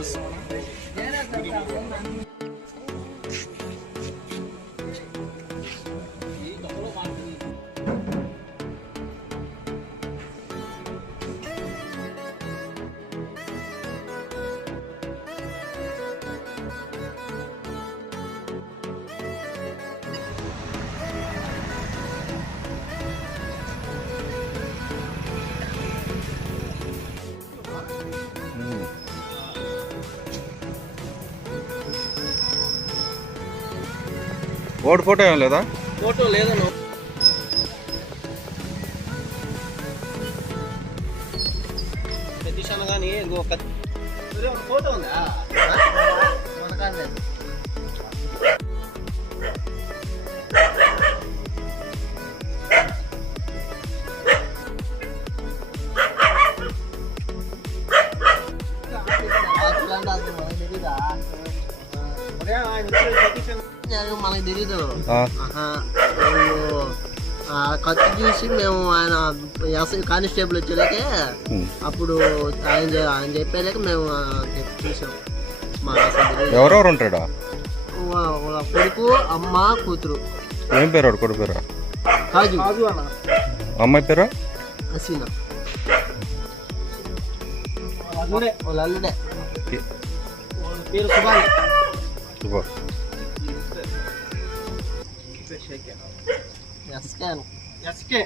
na zona. Vote photo ఏం లేదా photo లేదను Satish అనగానే ఒక ఫోటో ఉందా మనకు తెలీదు ఖర్చు చూసి మేము ఆయన ఎస్ఐ కానిస్టేబుల్ వచ్చేలాకే ఉమ్. అప్పుడు ఆయన ఆయన చెప్పేలాక మేము చూసాం. మా. ఎవరెవరు ఉంటాడా? కొడుకు అమ్మ కూతురు. ఏం పేరు వాడు కొడుకు పేరు? కాజు. అమ్మాయి పేరు? హసీనా. వాళ్ళ అల్లుడే. వాళ్ళ అల్లుడే. వాళ్ళ పేరు సుభాన్ ఇదిగో. ఎస్కాన్ ఎస్కే